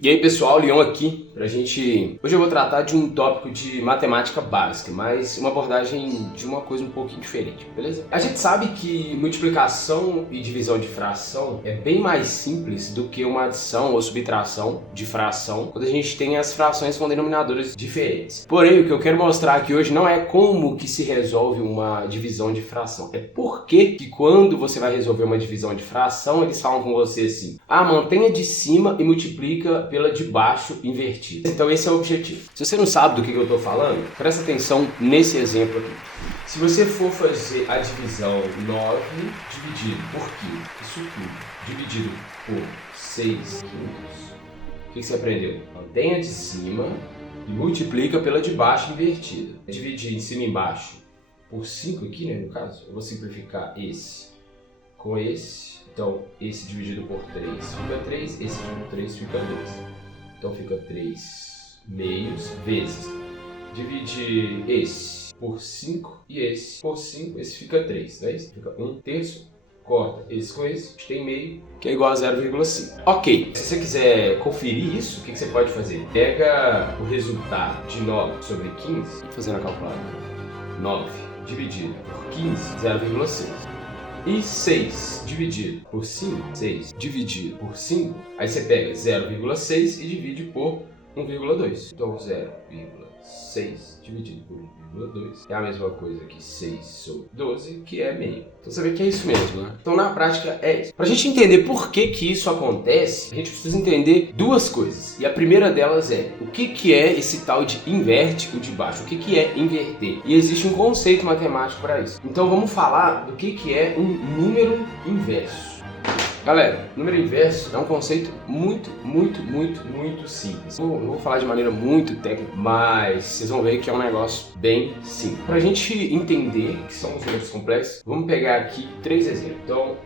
E aí pessoal, Leon aqui pra gente... Hoje eu vou tratar de um tópico de matemática básica, mas uma abordagem de uma coisa um pouquinho diferente, beleza? A gente sabe que multiplicação e divisão de fração é bem mais simples do que uma adição ou subtração de fração quando a gente tem as frações com denominadores diferentes. Porém, o que eu quero mostrar aqui hoje não é como que se resolve uma divisão de fração, é por que quando você vai resolver uma divisão de fração, eles falam com você assim: ah, mantenha de cima e multiplica pela de baixo invertida. Então esse é o objetivo. Se você não sabe do que eu estou falando, presta atenção nesse exemplo aqui. Se você for fazer a divisão 9 dividido por 15, isso tudo, dividido por 6 quintos, o que você aprendeu? Mantenha de cima e multiplica pela de baixo invertida. Dividir em cima e embaixo por 5 aqui, né, no caso, eu vou simplificar esse com esse. Então, esse dividido por 3 fica 3, esse dividido por 3 fica 2. Então, fica 3 meios vezes. Dividir esse por 5 e esse por 5, esse fica 3, não é isso? Fica 1 terço, corta esse com esse, tem meio, que é igual a 0,5. Ok, se você quiser conferir isso, o que você pode fazer? Pega o resultado de 9 sobre 15, fazendo a calculadora. 9 dividido por 15, 0,6. E 6 dividido por 5, 6 dividido por 5, aí você pega 0,6 e divide por 1,2. Então 0,6 dividido por 1,2 é a mesma coisa que 6 sobre 12, que é meio. Então você vê que é isso mesmo, né? Então na prática é isso. Pra gente entender por que isso acontece, a gente precisa entender duas coisas. E a primeira delas é o que é esse tal de inverte o de baixo, o que é inverter. E existe um conceito matemático para isso. Então vamos falar do que é um número inverso. Galera, número inverso é um conceito muito simples. Não vou falar de maneira muito técnica, mas vocês vão ver que é um negócio bem simples. Para a gente entender que são os números complexos, vamos pegar aqui 3 exemplos. Então,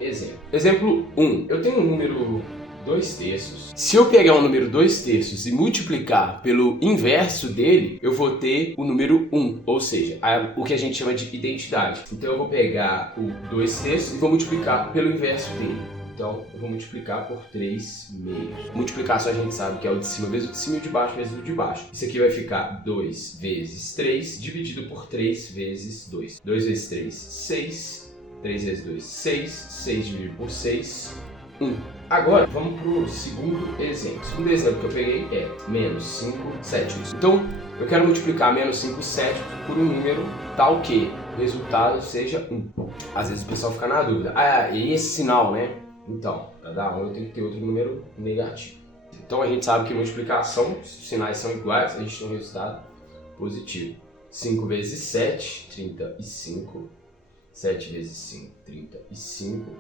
exemplo 1. Eu tenho um número 2 terços. Se eu pegar um número 2 terços e multiplicar pelo inverso dele, eu vou ter o número 1, ou seja, o que a gente chama de identidade. Então eu vou pegar o 2 terços e vou multiplicar pelo inverso dele. Então, eu vou multiplicar por 3 meios. Multiplicação a gente sabe que é o de cima vezes o de cima e o de baixo vezes o de baixo. Isso aqui vai ficar 2 vezes 3 dividido por 3 vezes 2. 2 vezes 3, 6. 3 vezes 2, 6. 6 dividido por 6, 1. Agora, vamos para o segundo exemplo. O segundo exemplo que eu peguei é menos 5 sétimos. Então, eu quero multiplicar menos 5 sétimos por um número tal que o resultado seja 1. Às vezes o pessoal fica na dúvida. Ah, e esse sinal, né? Então, para dar 1 eu tenho que ter outro número negativo. Então a gente sabe que multiplicação, se os sinais são iguais, a gente tem um resultado positivo. 5 vezes 7, 35. 7 vezes 5, 35.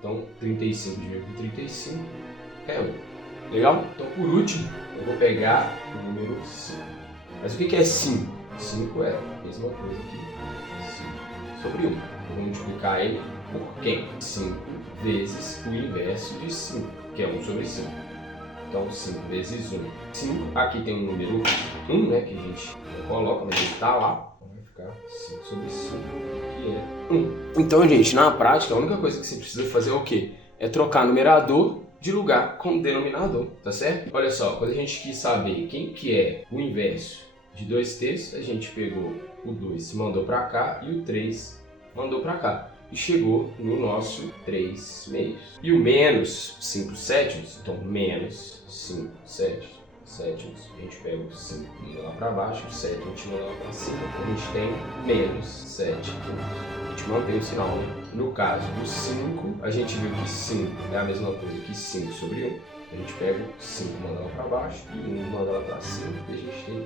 Então 35 dividido por 35 é 1. Legal? Então por último, eu vou pegar o número 5. Mas o que é 5? 5 é a mesma coisa que 5 sobre 1. Eu vou multiplicar ele por quem? 5 vezes o inverso de 5, que é 1 sobre 5. Então 5 vezes 1. 5, aqui tem um número 1, né, que a gente não coloca, mas ele está lá. Então vai ficar 5 sobre 5, que é 1. Então, gente, na prática, a única coisa que você precisa fazer é o quê? É trocar numerador de lugar com denominador, tá certo? Olha só, quando a gente quis saber quem que é o inverso de 2 terços, a gente pegou o 2 e mandou para cá e o 3 mandou para cá. E chegou no nosso 3 meios. E o menos 5 sétimos, então menos 5 sétimos, a gente pega o 5 e manda lá para baixo, o 7 a gente manda lá para cima, a gente tem menos 7 quintos. A gente mantém o sinal, né? No caso do 5, a gente viu que 5 é a mesma coisa que 5 sobre 1. A gente pega o 5 e manda lá para baixo e 1 manda lá para cima e a gente tem o 1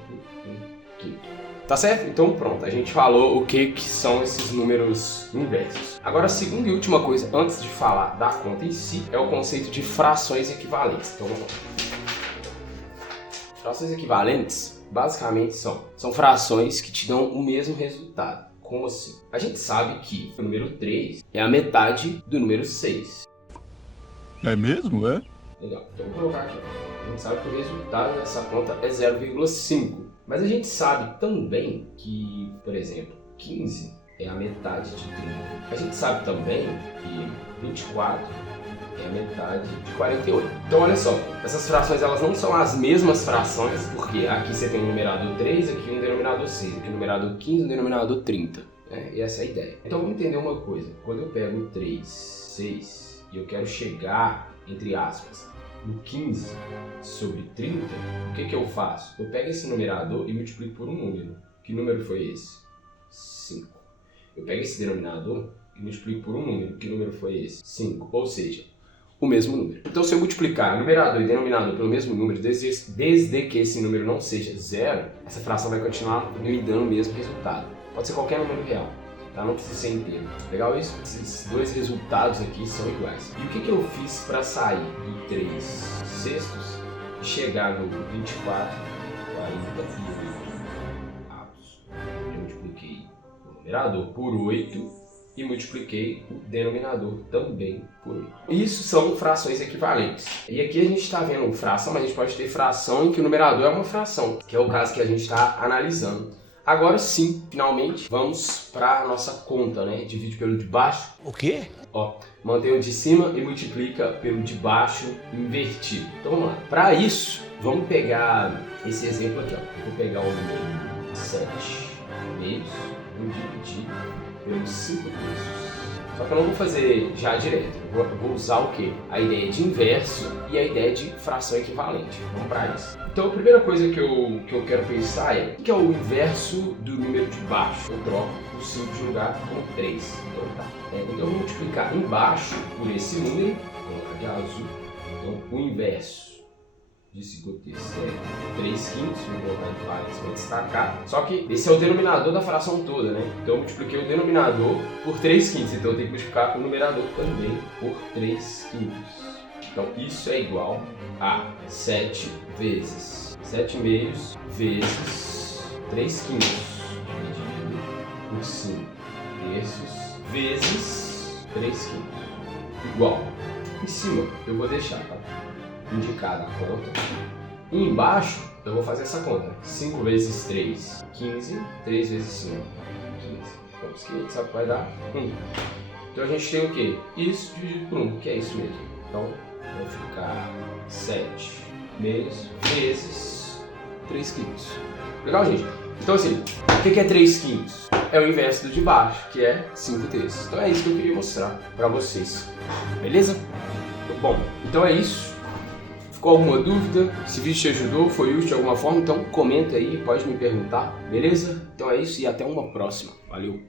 quinto. Tá certo? Então pronto, a gente falou o que são esses números inversos. Agora a segunda e última coisa, antes de falar da conta em si, é o conceito de frações equivalentes. Então vamos lá. Frações equivalentes, basicamente são frações que te dão o mesmo resultado. Como assim? A gente sabe que o número 3 é a metade do número 6. É mesmo, é? Legal, então vou colocar aqui. A gente sabe que o resultado dessa conta é 0,5. Mas a gente sabe também que, por exemplo, 15 é a metade de 30. A gente sabe também que 24 é a metade de 48. Então olha só, essas frações elas não são as mesmas frações, porque aqui você tem um numerador 3, aqui um denominador 6, aqui um numerador 15 e um denominador 30. E essa é a ideia. Então vamos entender uma coisa. Quando eu pego 3, 6 e eu quero chegar, entre aspas, no 15 sobre 30, o que eu faço? Eu pego esse numerador e multiplico por um número. Que número foi esse? 5. Eu pego esse denominador e multiplico por um número. Que número foi esse? 5. Ou seja, o mesmo número. Então, se eu multiplicar numerador e denominador pelo mesmo número, desde que esse número não seja zero, essa fração vai continuar me dando o mesmo resultado. Pode ser qualquer número real, tá? Não precisa ser inteiro. Legal isso? Esses dois resultados aqui são iguais. E o que eu fiz para sair do 3 sextos e chegar no 24, 48 avos? Eu multipliquei o numerador por 8 e multipliquei o denominador também por 8. Isso são frações equivalentes. E aqui a gente está vendo fração, mas a gente pode ter fração em que o numerador é uma fração, que é o caso que a gente está analisando. Agora sim, finalmente, vamos para a nossa conta, né? Divide pelo de baixo. O quê? Ó, mantém o de cima e multiplica pelo de baixo invertido. Então vamos lá. Para isso, vamos pegar esse exemplo aqui, ó. Eu vou pegar o número 7 meios e dividir pelos 5 terços. Só que eu não vou fazer já direto. Eu vou usar o quê? A ideia de inverso e a ideia de fração equivalente. Vamos para isso. Então a primeira coisa que eu quero pensar é o que é o inverso do número de baixo? Eu troco o 5 de lugar com 3. Então tá. Então eu vou multiplicar embaixo por esse número, vou colocar de azul. Então o inverso de 5 terços é 3 quintos, vou colocar em parênteses para destacar. Só que esse é o denominador da fração toda, né? Então eu multipliquei o denominador por 3 quintos, então eu tenho que multiplicar o numerador também por 3 quintos. Então isso é igual a 7 vezes 7 meios vezes 3 quintos dividido por 5 terços vezes 3 quintos. Igual. Em cima eu vou deixar, tá? Indicada a conta. E embaixo eu vou fazer essa conta. 5 vezes 3, 15. 3 vezes 5, 15. Então isso aqui a gente sabe que vai dar 1. Então a gente tem o quê? Isso dividido por 1, que é isso mesmo. Então vai ficar 7 meios vezes 3 quintos. Legal, gente? Então assim, o que é 3 quintos? É o inverso do de baixo, que é 5 terços. Então é isso que eu queria mostrar pra vocês. Beleza? Bom, então é isso. Ficou alguma dúvida? Esse vídeo te ajudou? Foi útil de alguma forma? Então comenta aí, pode me perguntar. Beleza? Então é isso e até uma próxima. Valeu!